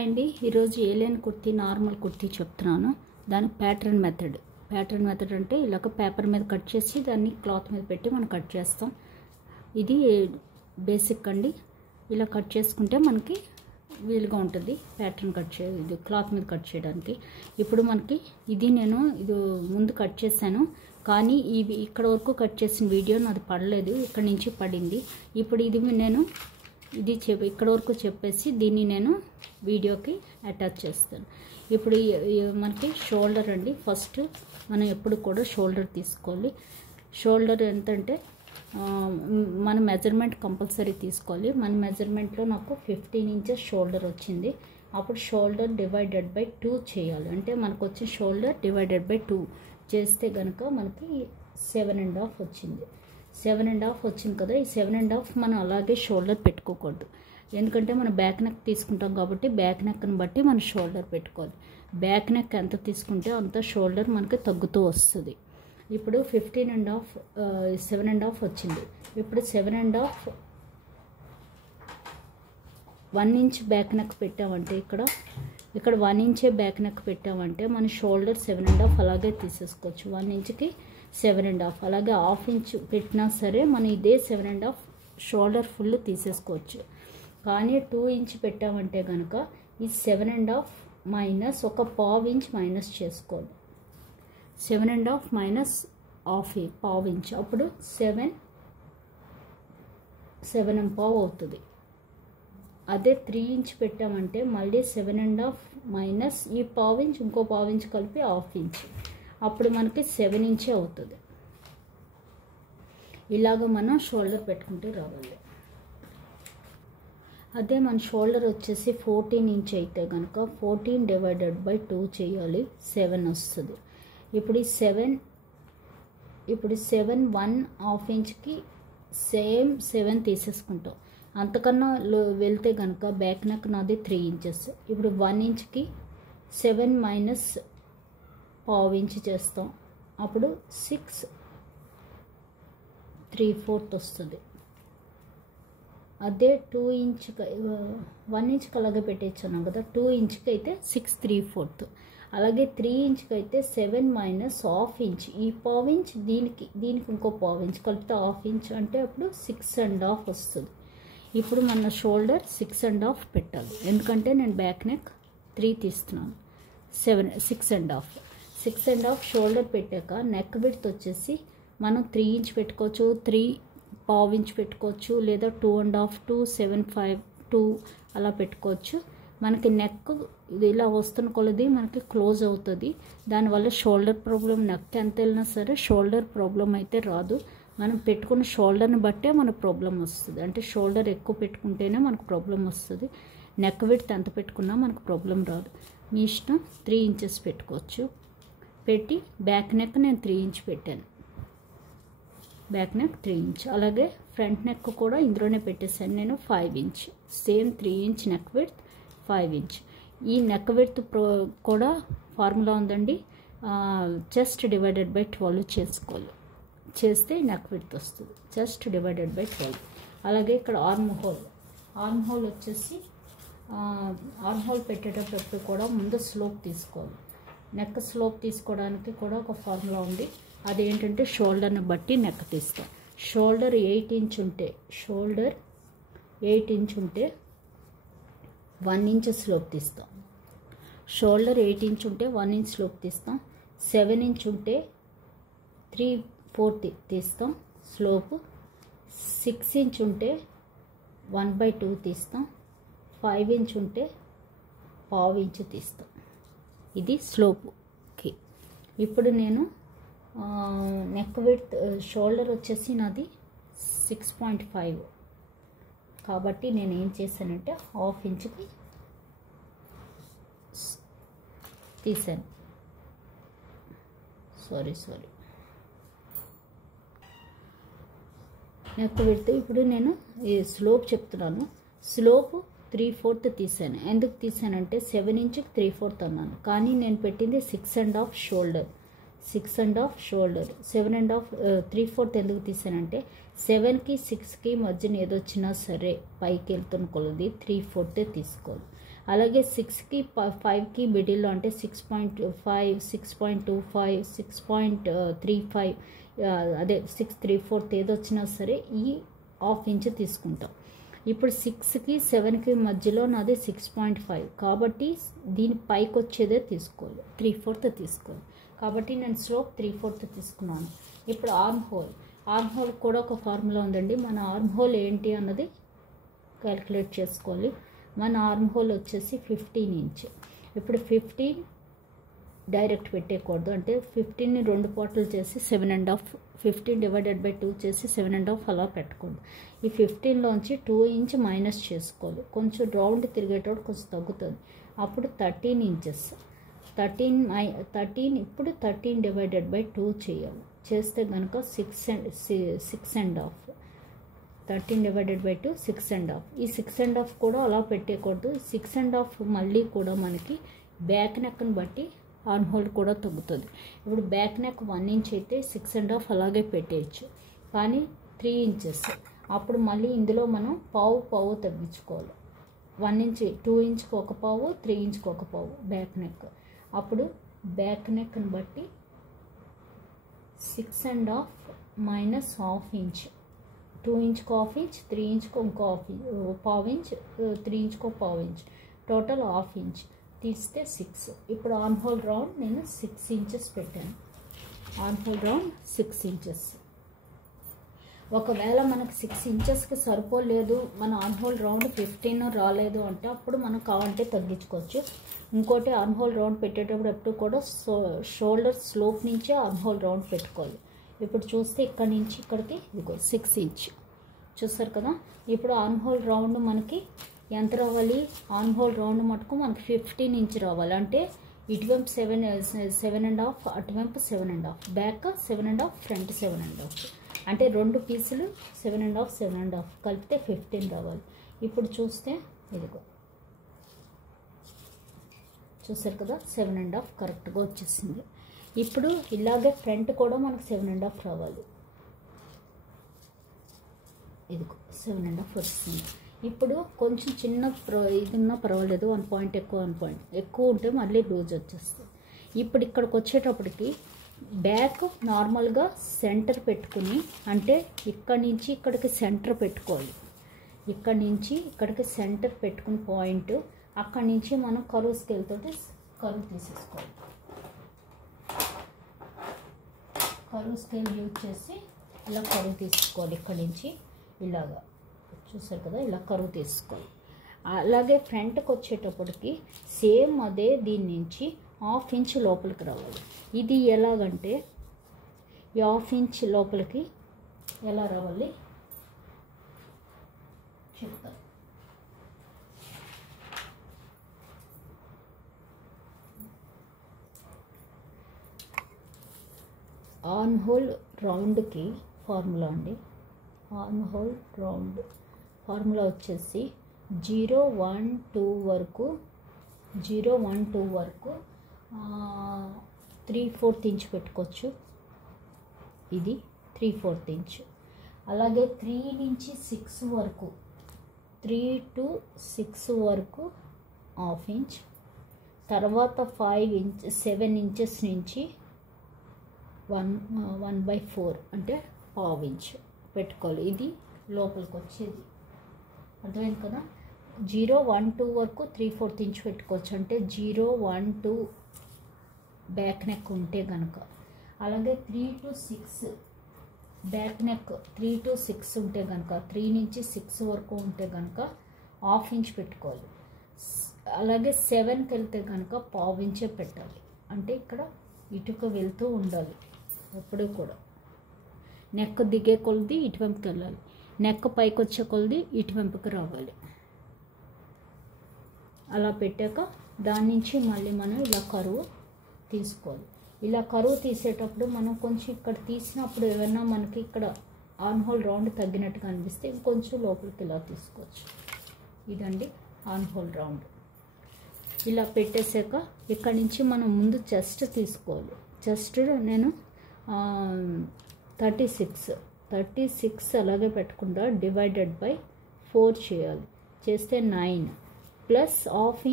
అండి ఈరోజు alien kurti normal kurti చెప్తున్నాను. దానికి ప్యాటర్న్ మెథడ్ అంటే ఇలాగ పేపర్ మీద కట్ చేసి దాన్ని క్లాత్ మీద పెట్టి మనం కట్ చేస్తాం. ఇది బేసిక్ అండి. ఇలా కట్ చేసుకుంటే మనకి వీలుగా ఉంటుంది ప్యాటర్న్ ఇది క్లాత్ మీద కట్ చేయడానికి. ఇప్పుడు మనకి నేను ముందు కట్ చేశాను, కానీ ఇక్కడ వరకు కట్ చేసిన వీడియో నాది పడలేదు, ఇక్కడ నుంచి పడింది. ఇప్పుడు ఇక్కడ వరకు చెప్పేసి దీన్ని నేను వీడియోకి అటాచ్ చేస్తాను. ఇప్పుడు మనకి షోల్డర్ అండి. ఫస్ట్ మనం ఎప్పుడు కూడా షోల్డర్ తీసుకోవాలి. షోల్డర్ ఎంతంటే మన మెజర్మెంట్ కంపల్సరీ తీసుకోవాలి. మన మెజర్మెంట్లో నాకు 15 ఇంచెస్ షోల్డర్ వచ్చింది. అప్పుడు షోల్డర్ డివైడెడ్ బై 2 చేయాలి. అంటే మనకు వచ్చిన షోల్డర్ డివైడెడ్ బై 2 చేస్తే కనుక మనకి 7.5 వచ్చింది. 7.5 వచ్చింది కదా. ఈ 7.5 మనం అలాగే షోల్డర్ పెట్టుకోకూడదు, ఎందుకంటే మనం బ్యాక్ నెక్ తీసుకుంటాం కాబట్టి బ్యాక్ నెక్ని బట్టి మనం షోల్డర్ పెట్టుకోవాలి. బ్యాక్ నెక్ ఎంత తీసుకుంటే అంత షోల్డర్ మనకి తగ్గుతూ వస్తుంది. ఇప్పుడు 7.5 వచ్చింది. ఇప్పుడు 7.5 1 ఇంచ్ బ్యాక్ నెక్ పెట్టామంటే ఇక్కడ 1 ఇంచే బ్యాక్ నెక్ పెట్టామంటే మన షోల్డర్ 7.5 అలాగే తీసేసుకోవచ్చు. 1 ఇంచ్కి 7.5 అలాగే 1/2 ఇంచ్ పెట్టినా సరే మనం ఇదే 7.5 షోల్డర్ ఫుల్ తీసేసుకోవచ్చు. కానీ 2 ఇంచ్ పెట్టామంటే కనుక ఈ 7.5 మైనస్ ఒక 1/2 ఇంచ్ మైనస్ చేసుకోవాలి. 7.5 మైనస్ 1/2 ఇంచ్ అప్పుడు 7.5 అవుతుంది. అదే 3 ఇంచ్ పెట్టామంటే మళ్ళీ 7.5 మైనస్ ఈ 1/2 ఇంచ్ ఇంకో 1/2 ఇంచ్ కలిపి 1/2 ఇంచ్, అప్పుడు మనకి 7 ఇంచే అవుతుంది. ఇలాగ మనం షోల్డర్ పెట్టుకుంటే రావాలి. అదే మన షోల్డర్ వచ్చేసి 14 ఇంచ్ అయితే కనుక 14 డివైడెడ్ బై 2 చేయాలి, 7 వస్తుంది. ఇప్పుడు 1/2 ఇంచ్కి 7 తీసేసుకుంటాం. అంతకన్నా వెళ్తే కనుక బ్యాక్ నెక్ నాది 3 ఇంచెస్. ఇప్పుడు 1 ఇంచ్కి 7 మైనస్ 1/2 ఇంచ్ చేస్తాం, అప్పుడు 6 3/4 వస్తుంది. అదే 2 ఇంచ్ 1 ఇంచ్కి అలాగే పెట్టేచ్చాను కదా. 2 ఇంచ్కి అయితే 6 3/4. అలాగే 3 ఇంచ్కి అయితే 7 మైనస్ 1/2 ఇంచ్, ఈ 1/2 ఇంచ్ దీనికి ఇంకో 1/2 ఇంచ్ కలిపితే 1/2 ఇంచ్, అంటే అప్పుడు 6.5 వస్తుంది. ఇప్పుడు మన షోల్డర్ 6.5 పెట్టాలి, ఎందుకంటే నేను బ్యాక్ నెక్ 3 తీస్తున్నాను. 6.5 షోల్డర్ పెట్టాక నెక్ విడ్త్ వచ్చేసి మనం 3 ఇంచ్ పెట్టుకోవచ్చు, 3.5 ఇంచ్ పెట్టుకోవచ్చు, లేదా 2.5 to 7.5 2 అలా పెట్టుకోవచ్చు. మనకి నెక్ ఇలా వస్తున్న కొలది మనకి క్లోజ్ అవుతుంది. దానివల్ల షోల్డర్ ప్రాబ్లం, నెక్ ఎంత వెళ్ళినా సరే షోల్డర్ ప్రాబ్లం అయితే రాదు. మనం పెట్టుకున్న షోల్డర్ని బట్టే మనకు ప్రాబ్లం వస్తుంది. అంటే షోల్డర్ ఎక్కువ పెట్టుకుంటేనే మనకు ప్రాబ్లం వస్తుంది. నెక్ విడ్త్ ఎంత పెట్టుకున్నా మనకు ప్రాబ్లం రాదు. మీ ఇష్టం. 3 ఇంచెస్ పెట్టుకోవచ్చు. పెట్టి బ్యాక్ నెక్ నేను 3 ఇంచ్ పెట్టాను, బ్యాక్ నెక్ 3 ఇంచ్. అలాగే ఫ్రంట్ నెక్ కూడా ఇందులోనే పెట్టేశాను నేను 5 inch. Same 3 inch neck width, 5 inch. ఈ నెక్ విడ్త్ కూడా ఫార్ములా ఉందండి. చెస్ట్ డివైడెడ్ బై 12 చేసుకోవాలి. చేస్తే నెక్ విడ్త్ వస్తుంది, చెస్ట్ డివైడెడ్ బై 12. అలాగే ఇక్కడ ఆర్మ్ హోల్ వచ్చేసి ఆర్మ్ హోల్ పెట్టేటప్పుడు కూడా ముందు స్లోప్ తీసుకోవాలి. నెక్ స్లోప్ తీసుకోవడానికి కూడా ఒక ఫార్ములా ఉంది. అదేంటంటే షోల్డర్ని బట్టి నెక్ తీస్తాం. షోల్డర్ 8 ఇంచ్ ఉంటే 1 ఇంచ్ స్లోప్ తీస్తాం. షోల్డర్ 8 ఇంచ్ ఉంటే 1 ఇంచ్ స్లోప్ తీస్తాం. 7 ఇంచ్ ఉంటే 3/4 తీస్తాం స్లోపు. 6 ఇంచ్ ఉంటే 1/2 తీస్తాం. 5 ఇంచ్ ఉంటే 1/2 ఇంచ్ తీస్తాం. ఇది స్లోపుకి. ఇప్పుడు నేను నెక్ విడ్త్ షోల్డర్ వచ్చేసి నాది 6.5 కాబట్టి నేను ఏం చేశానంటే 1/2 ఇంచ్కి తీసాను. Sorry neck width. ఇప్పుడు నేను ఈ స్లోప్ చెప్తున్నాను. స్లోప్ 3/4 తీసాను. ఎందుకు తీసానంటే 7 ఇంచ్కి 3/4 అన్నాను, కానీ నేను పెట్టింది 6.5 షోల్డర్. 7.5 3/4 ఎందుకు తీసానంటే 7కి 6కి మధ్యన ఏదొచ్చినా సరే పైకి వెళ్తున్న కొలది 3/4 తీసుకోవాలి. అలాగే 6కి 5కి మిడిల్లో అంటే 6.5 6.25 6.35 అదే 6/3/4 ఏది వచ్చినా సరే ఈ ½ ఇంచ్ తీసుకుంటాం. ఇప్పుడు 6కి 7కి మధ్యలో నాది 6.5 కాబట్టి దీని పైకి వచ్చేదే తీసుకోవాలి, 3/4 తీసుకోవాలి. కాబట్టి నేను స్లోప్ 3/4 తీసుకున్నాను. ఇప్పుడు ఆర్మ్ హోల్ కూడా ఒక ఫార్ములా ఉందండి. మన ఆర్మ్ హోల్ ఏంటి అన్నది క్యాలిక్యులేట్ చేసుకోవాలి. మన ఆర్మ్ హోల్ వచ్చేసి 15 ఇంచ్. ఇప్పుడు 15 డైరెక్ట్ పెట్టేయకూడదు, అంటే 15ని 2 పార్ట్లు చేసి 7.5 15 డివైడెడ్ బై 2 చేసి 7.5 అలా పెట్టకూడదు. ఈ 15లోంచి 2 ఇంచ్ మైనస్ చేసుకోవాలి. కొంచెం రౌండ్ తిరిగేటప్పుడు కొంచెం తగ్గుతుంది. అప్పుడు 13 ఇంచెస్. 13 ఇప్పుడు 13 డివైడెడ్ బై 2 చేయాలి. చేస్తే కనుక 6.5 13 డివైడెడ్ బై 2 6.5. ఈ 6.5 కూడా అలా పెట్టేయకూడదు. 6.5 మళ్ళీ కూడా మనకి బ్యాక్ నెక్ని బట్టి ఆర్మ్ హోల్ కూడా తగ్గుతుంది. ఇప్పుడు బ్యాక్ నెక్ 1 ఇంచ్ అయితే 6.5 అలాగే పెట్టేయచ్చు, కానీ 3 ఇంచెస్. అప్పుడు మళ్ళీ ఇందులో మనం పావు తగ్గించుకోవాలి. 1 ఇంచ్ 2 ఇంచ్కి 1 పావు, 3 ఇంచ్కి 1 పావు బ్యాక్ నెక్. అప్పుడు బ్యాక్ నెక్ని బట్టి 6.5 మైనస్ ½ ఇంచ్, 2 ఇంచ్కి ½ ఇంచ్, 3 ఇంచ్కి ఇంకో పావు ఇంచ్, 3 ఇంచ్కి పావు ఇంచ్, టోటల్ ½ ఇంచ్ తీస్తే 6. ఇప్పుడు ఆర్మ్ హోల్ రౌండ్ నేను 6 ఇంచెస్ పెట్టాను. Arm whole round 6 inches. ఒకవేళ మనకు 6 ఇంచెస్కి సరిపోలేదు, మన ఆర్మ్ హోల్ రౌండ్ 15 రాలేదు అంటే అప్పుడు మనం కావాలంటే తగ్గించుకోవచ్చు. ఇంకోటి ఆర్మ్ హోల్ రౌండ్ పెట్టేటప్పుడు ఎప్పుడు కూడా షోల్డర్ స్లోప్ నుంచే ఆర్మ్ హోల్ రౌండ్ పెట్టుకోవాలి. ఇప్పుడు చూస్తే ఇక్కడ నుంచి ఇక్కడికి ఇదిగో 6 ఇంచ్ చూస్తారు కదా. ఇప్పుడు ఆర్మ్ హోల్ రౌండ్ మనకి ఎంత రావాలి? ఆర్మ్ హోల్ రౌండ్ మటుకు మనకి 15 ఇంచ్ రావాలి. అంటే ఇటువైపు 7.5 అటువైపు 7.5, బ్యాక్ 7.5, ఫ్రంట్ 7.5, అంటే 2 పీసులు 7.5 కలిపితే 15 రావాలి. ఇప్పుడు చూస్తే ఇదిగో చూసారు కదా, 7.5 కరెక్ట్గా వచ్చేసింది. ఇప్పుడు ఇలాగే ఫ్రంట్ కూడా మనకు 7.5 రావాలి. ఇదిగో 7.5 వస్తుంది. ఇప్పుడు కొంచెం చిన్న ఇది ఉన్నా పర్వాలేదు, 1 పాయింట్ ఎక్కువ, 1 పాయింట్ ఎక్కువ ఉంటే మళ్ళీ లూజ్ వచ్చేస్తుంది. ఇప్పుడు ఇక్కడికి వచ్చేటప్పటికి బ్యాక్ నార్మల్గా సెంటర్ పెట్టుకుని, అంటే ఇక్కడి నుంచి ఇక్కడికి సెంటర్ పెట్టుకోవాలి. ఇక్కడి నుంచి ఇక్కడికి సెంటర్ పెట్టుకుని పాయింట్, అక్కడి నుంచి మనం కరువు స్కేల్ తోటి కరువు తీసేసుకోవాలి. కరువు స్కేల్ యూజ్ చేసి ఇలా కరువు తీసుకోవాలి. ఇక్కడి నుంచి ఇలాగా చూసారు కదా, ఇలా కరువు తీసుకోవాలి. అలాగే ఫ్రంట్కి వచ్చేటప్పటికి సేమ్ అదే దీని నుంచి ½ ఇంచ్ లోపలికి రావాలి. ఇది ఎలాగంటే ఈ ½ ఇంచ్ లోపలికి ఎలా రావాలి చెప్తాను. ఆర్మ్ హోల్ రౌండ్కి ఫార్ములా అండి. ఆర్మ్ హోల్ రౌండ్ ఫార్ములా వచ్చేసి 0.12 వరకు 3/4 ఇంచ్ పెట్టుకోవచ్చు. ఇది 3/4 ఇంచ్. అలాగే 3 నుంచి 6 వరకు 3 to 6 వరకు ½ ఇంచ్. తర్వాత 7 ఇంచెస్ నుంచి 1/4 అంటే ½ ఇంచ్ పెట్టుకోవాలి. ఇది లోపలికి వచ్చేది, అర్థమైంది కదా. 0.12 వరకు 3/4 ఇంచ్ పెట్టుకోవచ్చు, అంటే 0.12 బ్యాక్ నెక్ ఉంటే కనుక. అలాగే 3 to 6 బ్యాక్ నెక్ 3 to 6 ఉంటే కనుక, 3 నుంచి 6 వరకు ఉంటే కనుక ½ ఇంచ్ పెట్టుకోవాలి. అలాగే 7కి వెళ్తే కనుక ½ ఇంచే పెట్టాలి. అంటే ఇక్కడ ఇటుక వెళ్తూ ఉండాలి ఎప్పుడు కూడా. నెక్ దిగే కొలది ఇటువైపుకి వెళ్ళాలి, నెక్ పైకి వచ్చే కొలది ఇటువైపుకి రావాలి. అలా పెట్టాక దాని నుంచి మళ్ళీ మనం ఇలా కరువు తీసుకోవాలి. ఇలా కరువు తీసేటప్పుడు మనం కొంచెం ఇక్కడ తీసినప్పుడు ఏమైనా మనకి ఇక్కడ ఆర్మ్ హోల్ రౌండ్ తగ్గినట్టుగా అనిపిస్తే ఇంకొంచెం లోపలికి ఇలా తీసుకోవచ్చు. ఇదండి ఆర్మ్ హోల్ రౌండ్. ఇలా పెట్టేసాక ఇక్కడ నుంచి మనం ముందు చెస్ట్ తీసుకోవాలి. చెస్ట్ నేను 36 అలాగే పెట్టకుండా డివైడెడ్ బై 4 చేయాలి. చేస్తే 9. ప్లస్ హాఫ్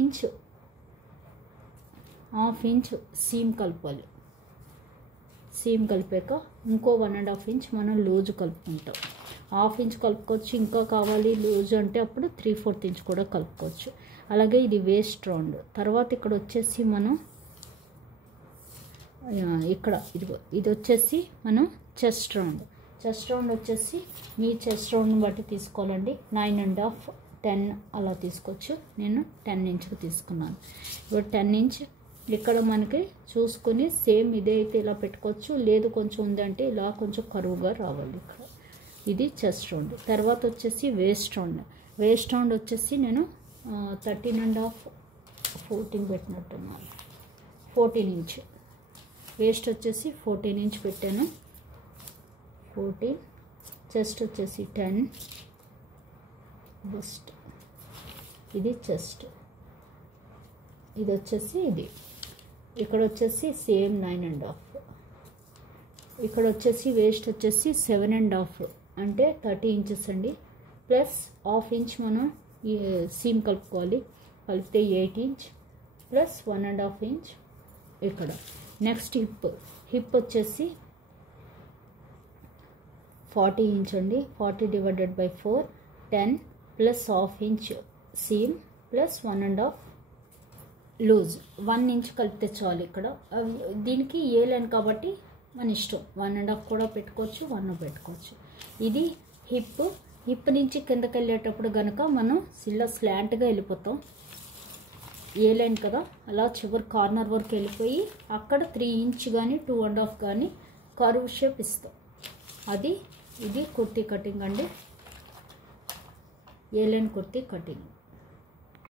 ఇంచ్ సీమ్ కలపాలి. సీమ్ కలిపాక ఇంకో 1.5 ఇంచ్ మనం లూజ్ కలుపుకుంటాం. హాఫ్ ఇంచ్ కలుపుకోవచ్చు, ఇంకా కావాలి లూజ్ అంటే అప్పుడు 3/4 ఇంచ్ కూడా కలుపుకోవచ్చు. అలాగే ఇది వేస్ట్ రౌండ్. తర్వాత ఇక్కడ వచ్చేసి మనం ఇక్కడ ఇది వచ్చేసి మనం చెస్ట్ రౌండ్ వచ్చేసి మీ చెస్ట్ రౌండ్ని బట్టి తీసుకోవాలండి. 9.5 10 అలా తీసుకోవచ్చు. నేను 10 ఇంచ్కి తీసుకున్నాను. ఇప్పుడు 10 ఇంచ్ ఇక్కడ మనకి చూసుకొని సేమ్ ఇదే అయితే ఇలా పెట్టుకోవచ్చు, లేదు కొంచెం ఉందంటే ఇలా కొంచెం కరువుగా రావాలి. ఇక్కడ ఇది చెస్ట్ రౌండ్. తర్వాత వచ్చేసి వేస్ట్ రౌండ్ వచ్చేసి నేను 13.5 14 పెట్టినట్టున్నాను. 14 ఇంచ్ వేస్ట్ వచ్చేసి 14 ఇంచ్ పెట్టాను. 14 చెస్ట్ వచ్చేసి 10 బస్ట్ ఇది చెస్ట్, ఇది వచ్చేసి ఇది. ఇక్కడ వచ్చేసి సేమ్ 9.5. ఇక్కడ వచ్చేసి వేస్ట్ వచ్చేసి 7.5 అంటే 30 ఇంచెస్ అండి. ప్లస్ హాఫ్ ఇంచ్ మనం ఈ సీమ్ కలుపుకోవాలి. కలిపితే 8 ఇంచ్ ప్లస్ 1.5 ఇంచ్ ఇక్కడ. నెక్స్ట్ హిప్ వచ్చేసి 40 ఇంచ్ అండి. 40 divided by 4 10 plus half inch seam plus 1.5 loose. 1 inch కలిపితే చాలు. ఇక్కడ దీనికి ఏ లైన్ కాబట్టి మన ఇష్టం, 1.5 కూడా పెట్టుకోవచ్చు, 1 పెట్టుకోవచ్చు. ఇది హిప్ నుంచి కిందకి వెళ్ళేటప్పుడు కనుక మనం ఇలా స్లాంట్గా వెళ్ళిపోతాం. ఏ లైన్ కదా అలా చివరి కార్నర్ వరకు వెళ్ళిపోయి అక్కడ 3 ఇంచ్ కానీ 2.5 కానీ కర్వ్ షేప్ ఇస్తాం. ఇది కుర్తీ కటింగ్ అండి. ఏ లైన్ కుర్తీ కటింగ్.